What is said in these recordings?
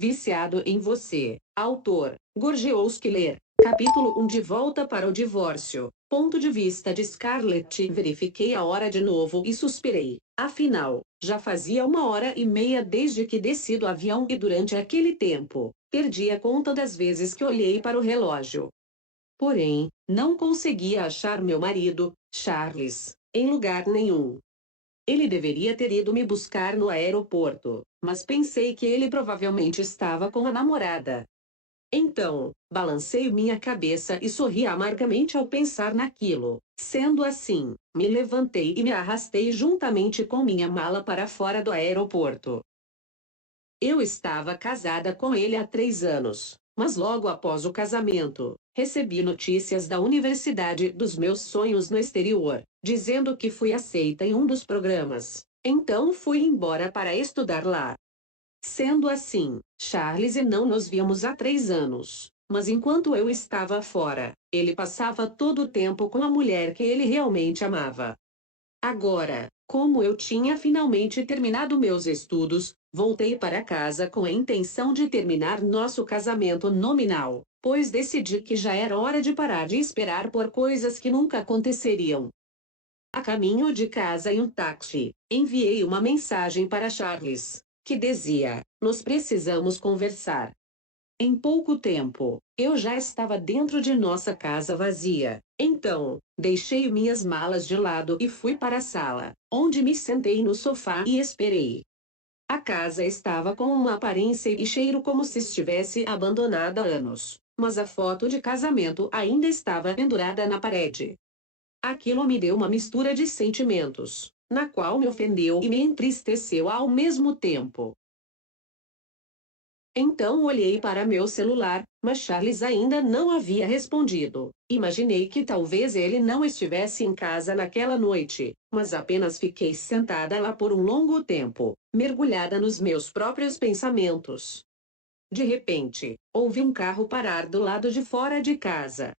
Viciado em Você. Autor: Gorgios Killer. Capítulo 1: De volta para o divórcio. Ponto de vista de Scarlett. Verifiquei a hora de novo e suspirei. Afinal, já fazia 1 hora e meia desde que desci do avião e durante aquele tempo, perdi a conta das vezes que olhei para o relógio. Porém, não conseguia achar meu marido, Charles, em lugar nenhum. Ele deveria ter ido me buscar no aeroporto, mas pensei que ele provavelmente estava com a namorada. Então, balancei minha cabeça e sorri amargamente ao pensar naquilo. Sendo assim, me levantei e me arrastei juntamente com minha mala para fora do aeroporto. Eu estava casada com ele há 3 anos, mas logo após o casamento, recebi notícias da universidade dos meus sonhos no exterior, dizendo que fui aceita em um dos programas. Então fui embora para estudar lá. Sendo assim, Charles e não nos víamos há 3 anos, mas enquanto eu estava fora, ele passava todo o tempo com a mulher que ele realmente amava. Agora, como eu tinha finalmente terminado meus estudos, voltei para casa com a intenção de terminar nosso casamento nominal, pois decidi que já era hora de parar de esperar por coisas que nunca aconteceriam. A caminho de casa em um táxi, enviei uma mensagem para Charles, que dizia: Nós precisamos conversar. Em pouco tempo, eu já estava dentro de nossa casa vazia. Então, deixei minhas malas de lado e fui para a sala, onde me sentei no sofá e esperei. A casa estava com uma aparência e cheiro como se estivesse abandonada há anos, mas a foto de casamento ainda estava pendurada na parede. Aquilo me deu uma mistura de sentimentos, na qual me ofendeu e me entristeceu ao mesmo tempo. Então olhei para meu celular, mas Charles ainda não havia respondido. Imaginei que talvez ele não estivesse em casa naquela noite, mas apenas fiquei sentada lá por um longo tempo, mergulhada nos meus próprios pensamentos. De repente, ouvi um carro parar do lado de fora de casa.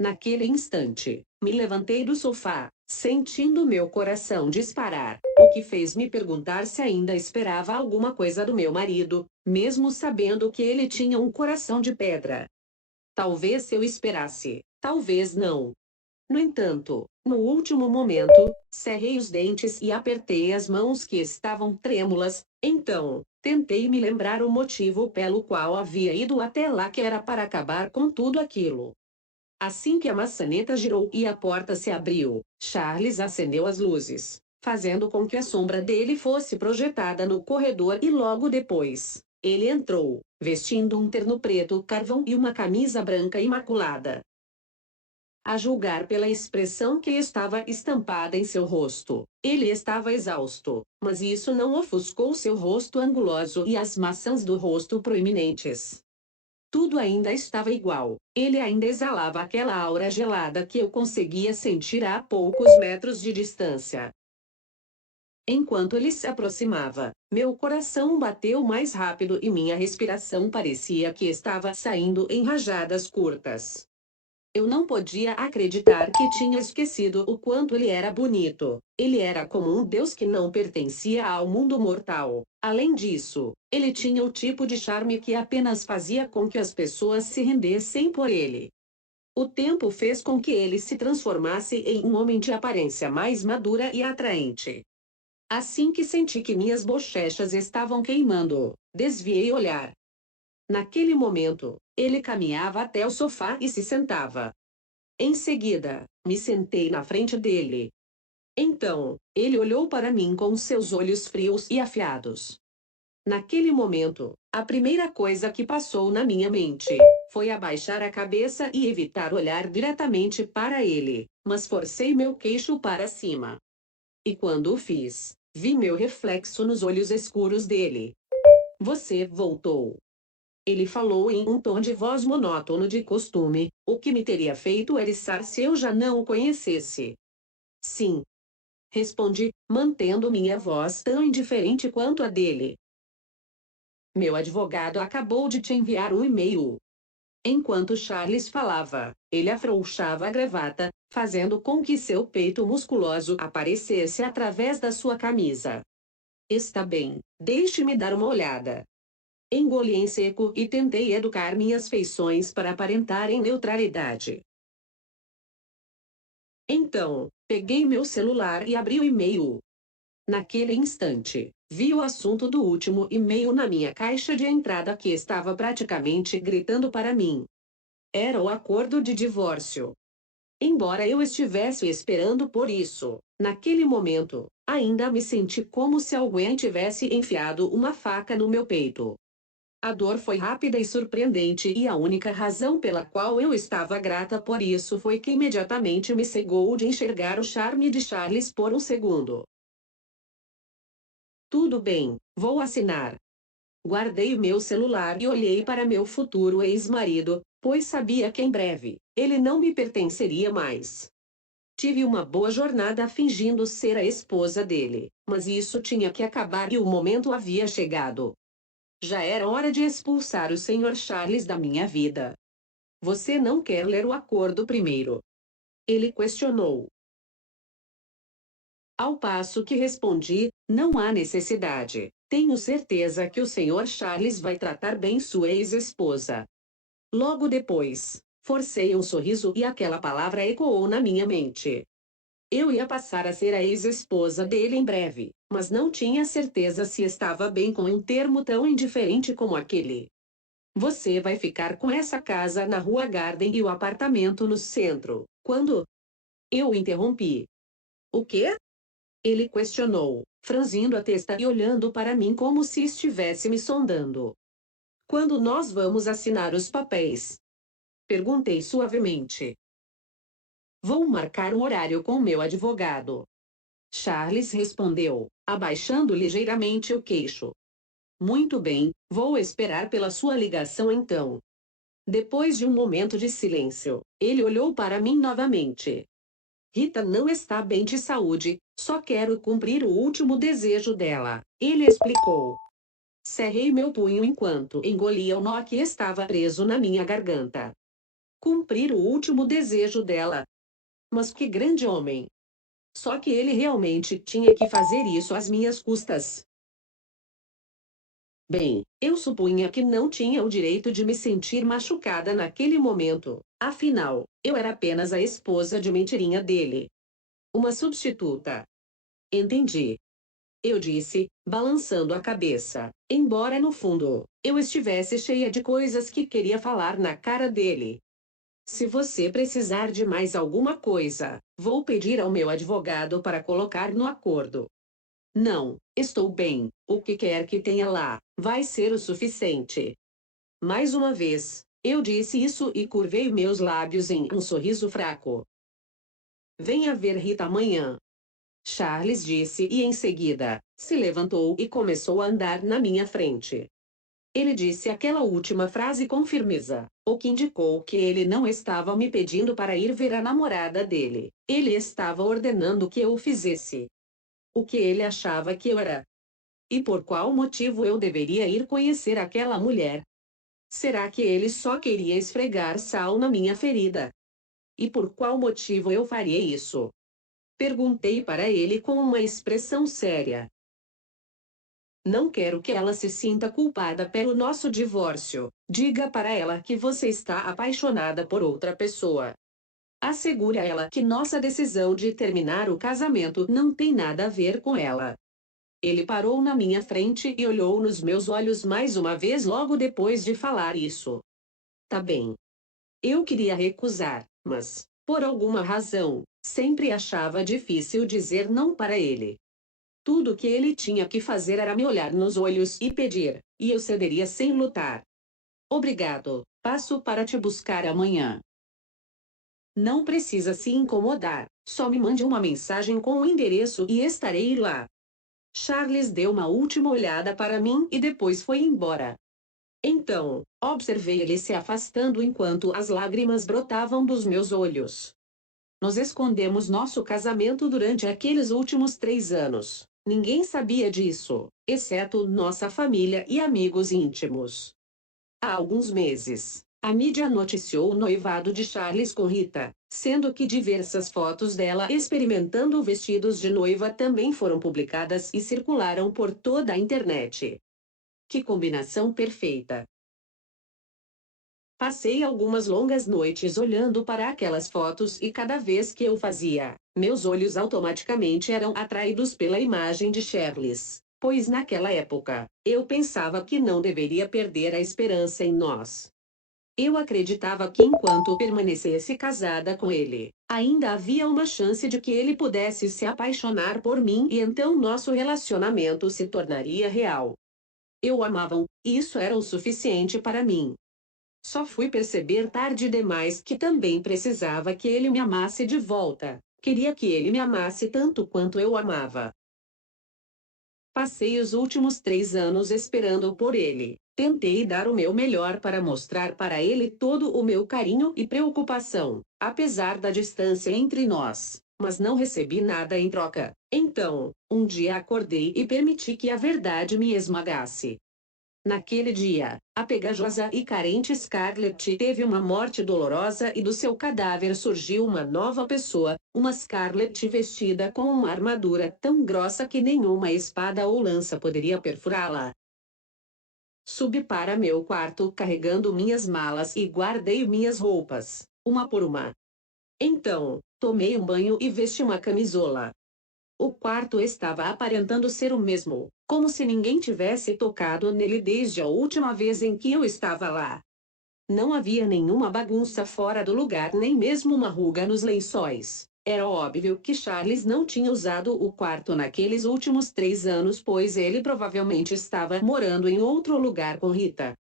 Naquele instante, me levantei do sofá, sentindo meu coração disparar, o que fez me perguntar se ainda esperava alguma coisa do meu marido, mesmo sabendo que ele tinha um coração de pedra. Talvez eu esperasse, talvez não. No entanto, no último momento, cerrei os dentes e apertei as mãos que estavam trêmulas. Então, tentei me lembrar o motivo pelo qual havia ido até lá, que era para acabar com tudo aquilo. Assim que a maçaneta girou e a porta se abriu, Charles acendeu as luzes, fazendo com que a sombra dele fosse projetada no corredor e logo depois, ele entrou, vestindo um terno preto carvão e uma camisa branca imaculada. A julgar pela expressão que estava estampada em seu rosto, ele estava exausto, mas isso não ofuscou seu rosto anguloso e as maçãs do rosto proeminentes. Tudo ainda estava igual. Ele ainda exalava aquela aura gelada que eu conseguia sentir a poucos metros de distância. Enquanto ele se aproximava, meu coração bateu mais rápido e minha respiração parecia que estava saindo em rajadas curtas. Eu não podia acreditar que tinha esquecido o quanto ele era bonito. Ele era como um deus que não pertencia ao mundo mortal. Além disso, ele tinha o tipo de charme que apenas fazia com que as pessoas se rendessem por ele. O tempo fez com que ele se transformasse em um homem de aparência mais madura e atraente. Assim que senti que minhas bochechas estavam queimando, desviei o olhar. Naquele momento, ele caminhava até o sofá e se sentava. Em seguida, me sentei na frente dele. Então, ele olhou para mim com seus olhos frios e afiados. Naquele momento, a primeira coisa que passou na minha mente foi abaixar a cabeça e evitar olhar diretamente para ele, mas forcei meu queixo para cima. E quando o fiz, vi meu reflexo nos olhos escuros dele. Você voltou. Ele falou em um tom de voz monótono de costume, o que me teria feito eriçar se eu já não o conhecesse. Sim. Respondi, mantendo minha voz tão indiferente quanto a dele. Meu advogado acabou de te enviar um e-mail. Enquanto Charles falava, ele afrouxava a gravata, fazendo com que seu peito musculoso aparecesse através da sua camisa. Está bem, deixe-me dar uma olhada. Engoli em seco e tentei educar minhas feições para aparentar neutralidade. Então, peguei meu celular e abri o e-mail. Naquele instante, vi o assunto do último e-mail na minha caixa de entrada que estava praticamente gritando para mim. Era o acordo de divórcio. Embora eu estivesse esperando por isso, naquele momento, ainda me senti como se alguém tivesse enfiado uma faca no meu peito. A dor foi rápida e surpreendente, e a única razão pela qual eu estava grata por isso foi que imediatamente me cegou de enxergar o charme de Charles por um segundo. Tudo bem, vou assinar. Guardei meu celular e olhei para meu futuro ex-marido, pois sabia que em breve, ele não me pertenceria mais. Tive uma boa jornada fingindo ser a esposa dele, mas isso tinha que acabar e o momento havia chegado. Já era hora de expulsar o Sr. Charles da minha vida. Você não quer ler o acordo primeiro? Ele questionou. Ao passo que respondi, não há necessidade. Tenho certeza que o Sr. Charles vai tratar bem sua ex-esposa. Logo depois, forcei um sorriso e aquela palavra ecoou na minha mente. Eu ia passar a ser a ex-esposa dele em breve, mas não tinha certeza se estava bem com um termo tão indiferente como aquele. Você vai ficar com essa casa na Rua Garden e o apartamento no centro. Quando? Eu interrompi. O quê? Ele questionou, franzindo a testa e olhando para mim como se estivesse me sondando. Quando nós vamos assinar os papéis? Perguntei suavemente. Vou marcar um horário com meu advogado. Charles respondeu, abaixando ligeiramente o queixo. Muito bem, vou esperar pela sua ligação então. Depois de um momento de silêncio, ele olhou para mim novamente. Rita não está bem de saúde, só quero cumprir o último desejo dela, ele explicou. Cerrei meu punho enquanto engolia o nó que estava preso na minha garganta. Cumprir o último desejo dela. Mas que grande homem! Só que ele realmente tinha que fazer isso às minhas custas. Bem, eu supunha que não tinha o direito de me sentir machucada naquele momento. Afinal, eu era apenas a esposa de mentirinha dele. Uma substituta. Entendi. Eu disse, balançando a cabeça, embora no fundo, eu estivesse cheia de coisas que queria falar na cara dele. Se você precisar de mais alguma coisa, vou pedir ao meu advogado para colocar no acordo. Não, estou bem, o que quer que tenha lá, vai ser o suficiente. Mais uma vez, eu disse isso e curvei meus lábios em um sorriso fraco. Venha ver Rita amanhã. Charles disse e em seguida, se levantou e começou a andar na minha frente. Ele disse aquela última frase com firmeza, o que indicou que ele não estava me pedindo para ir ver a namorada dele. Ele estava ordenando que eu o fizesse. O que ele achava que eu era. E por qual motivo eu deveria ir conhecer aquela mulher? Será que ele só queria esfregar sal na minha ferida? E por qual motivo eu faria isso? Perguntei para ele com uma expressão séria. Não quero que ela se sinta culpada pelo nosso divórcio. Diga para ela que você está apaixonada por outra pessoa. Assegure a ela que nossa decisão de terminar o casamento não tem nada a ver com ela. Ele parou na minha frente e olhou nos meus olhos mais uma vez logo depois de falar isso. Tá bem. Eu queria recusar, mas, por alguma razão, sempre achava difícil dizer não para ele. Tudo que ele tinha que fazer era me olhar nos olhos e pedir, e eu cederia sem lutar. Obrigado, passo para te buscar amanhã. Não precisa se incomodar, só me mande uma mensagem com o endereço e estarei lá. Charles deu uma última olhada para mim e depois foi embora. Então, observei ele se afastando enquanto as lágrimas brotavam dos meus olhos. Nos escondemos nosso casamento durante aqueles últimos 3 anos. Ninguém sabia disso, exceto nossa família e amigos íntimos. Há alguns meses, a mídia noticiou o noivado de Charles com Rita, sendo que diversas fotos dela experimentando vestidos de noiva também foram publicadas e circularam por toda a internet. Que combinação perfeita! Passei algumas longas noites olhando para aquelas fotos e cada vez que eu fazia, meus olhos automaticamente eram atraídos pela imagem de Charles, pois naquela época, eu pensava que não deveria perder a esperança em nós. Eu acreditava que enquanto permanecesse casada com ele, ainda havia uma chance de que ele pudesse se apaixonar por mim e então nosso relacionamento se tornaria real. Eu o amava, e isso era o suficiente para mim. Só fui perceber tarde demais que também precisava que ele me amasse de volta. Queria que ele me amasse tanto quanto eu amava. Passei os últimos 3 anos esperando por ele. Tentei dar o meu melhor para mostrar para ele todo o meu carinho e preocupação, apesar da distância entre nós, mas não recebi nada em troca. Então, um dia acordei e permiti que a verdade me esmagasse. Naquele dia, a pegajosa e carente Scarlett teve uma morte dolorosa e do seu cadáver surgiu uma nova pessoa, uma Scarlett vestida com uma armadura tão grossa que nenhuma espada ou lança poderia perfurá-la. Subi para meu quarto carregando minhas malas e guardei minhas roupas, uma por uma. Então, tomei um banho e vesti uma camisola. O quarto estava aparentando ser o mesmo, como se ninguém tivesse tocado nele desde a última vez em que eu estava lá. Não havia nenhuma bagunça fora do lugar, nem mesmo uma ruga nos lençóis. Era óbvio que Charles não tinha usado o quarto naqueles últimos 3 anos, pois ele provavelmente estava morando em outro lugar com Rita.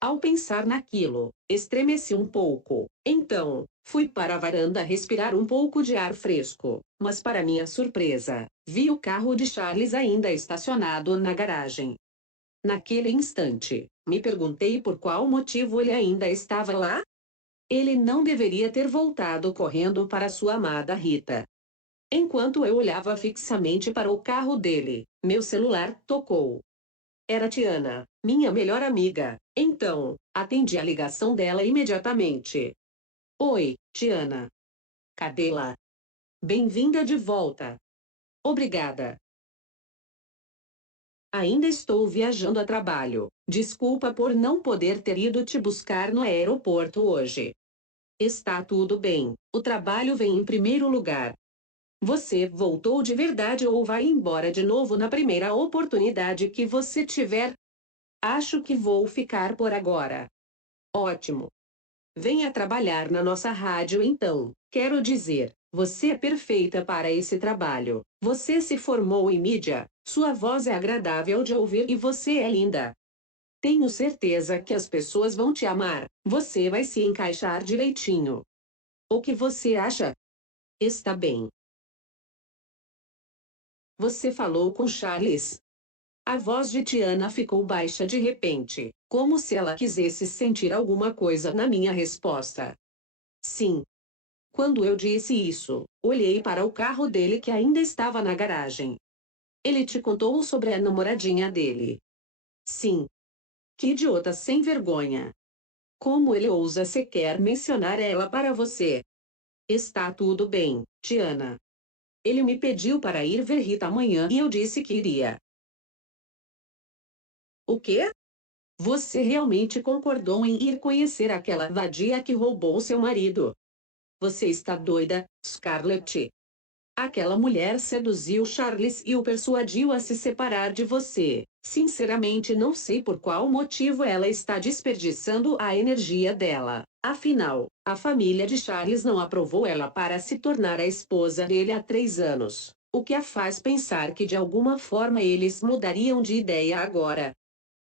Ao pensar naquilo, estremeci um pouco. Então, fui para a varanda respirar um pouco de ar fresco, mas para minha surpresa, vi o carro de Charles ainda estacionado na garagem. Naquele instante, me perguntei por qual motivo ele ainda estava lá. Ele não deveria ter voltado correndo para sua amada Rita. Enquanto eu olhava fixamente para o carro dele, meu celular tocou. Era Tiana, minha melhor amiga. Então, atendi a ligação dela imediatamente. Oi, Tiana. Cadê-la? Bem-vinda de volta. Obrigada. Ainda estou viajando a trabalho. Desculpa por não poder ter ido te buscar no aeroporto hoje. Está tudo bem. O trabalho vem em primeiro lugar. Você voltou de verdade ou vai embora de novo na primeira oportunidade que você tiver? Acho que vou ficar por agora. Ótimo. Venha trabalhar na nossa rádio então. Quero dizer, você é perfeita para esse trabalho. Você se formou em mídia, sua voz é agradável de ouvir e você é linda. Tenho certeza que as pessoas vão te amar. Você vai se encaixar direitinho. O que você acha? Está bem. Você falou com Charles? A voz de Tiana ficou baixa de repente, como se ela quisesse sentir alguma coisa na minha resposta. Sim. Quando eu disse isso, olhei para o carro dele que ainda estava na garagem. Ele te contou sobre a namoradinha dele? Sim. Que idiota sem vergonha. Como ele ousa sequer mencionar ela para você? Está tudo bem, Tiana. Ele me pediu para ir ver Rita amanhã e eu disse que iria. O quê? Você realmente concordou em ir conhecer aquela vadia que roubou seu marido? Você está doida, Scarlett? Aquela mulher seduziu Charles e o persuadiu a se separar de você. Sinceramente, não sei por qual motivo ela está desperdiçando a energia dela. Afinal, a família de Charles não aprovou ela para se tornar a esposa dele há 3 anos. O que a faz pensar que de alguma forma eles mudariam de ideia agora.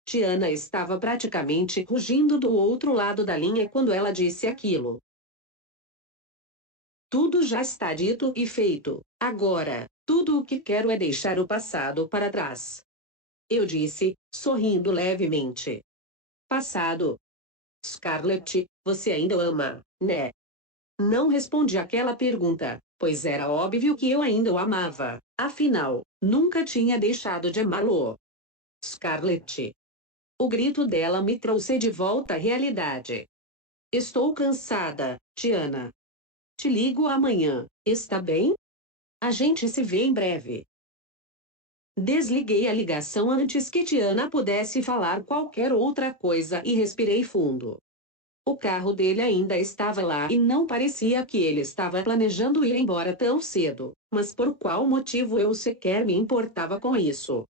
Tiana estava praticamente rugindo do outro lado da linha quando ela disse aquilo. Tudo já está dito e feito. Agora, tudo o que quero é deixar o passado para trás. Eu disse, sorrindo levemente. Passado. Scarlett, você ainda o ama, né? Não respondi aquela pergunta, pois era óbvio que eu ainda o amava. Afinal, nunca tinha deixado de amá-lo. Scarlett. O grito dela me trouxe de volta à realidade. Estou cansada, Tiana. Te ligo amanhã, está bem? A gente se vê em breve. Desliguei a ligação antes que Tiana pudesse falar qualquer outra coisa e respirei fundo. O carro dele ainda estava lá e não parecia que ele estava planejando ir embora tão cedo, mas por qual motivo eu sequer me importava com isso?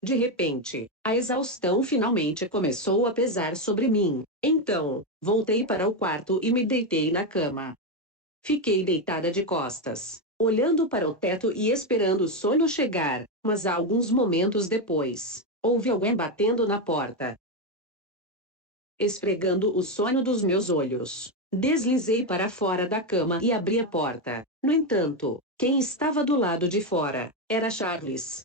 De repente, a exaustão finalmente começou a pesar sobre mim. Então, voltei para o quarto e me deitei na cama. Fiquei deitada de costas, olhando para o teto e esperando o sono chegar, mas alguns momentos depois, ouvi alguém batendo na porta, esfregando o sono dos meus olhos. Deslizei para fora da cama e abri a porta. No entanto, quem estava do lado de fora era Charles.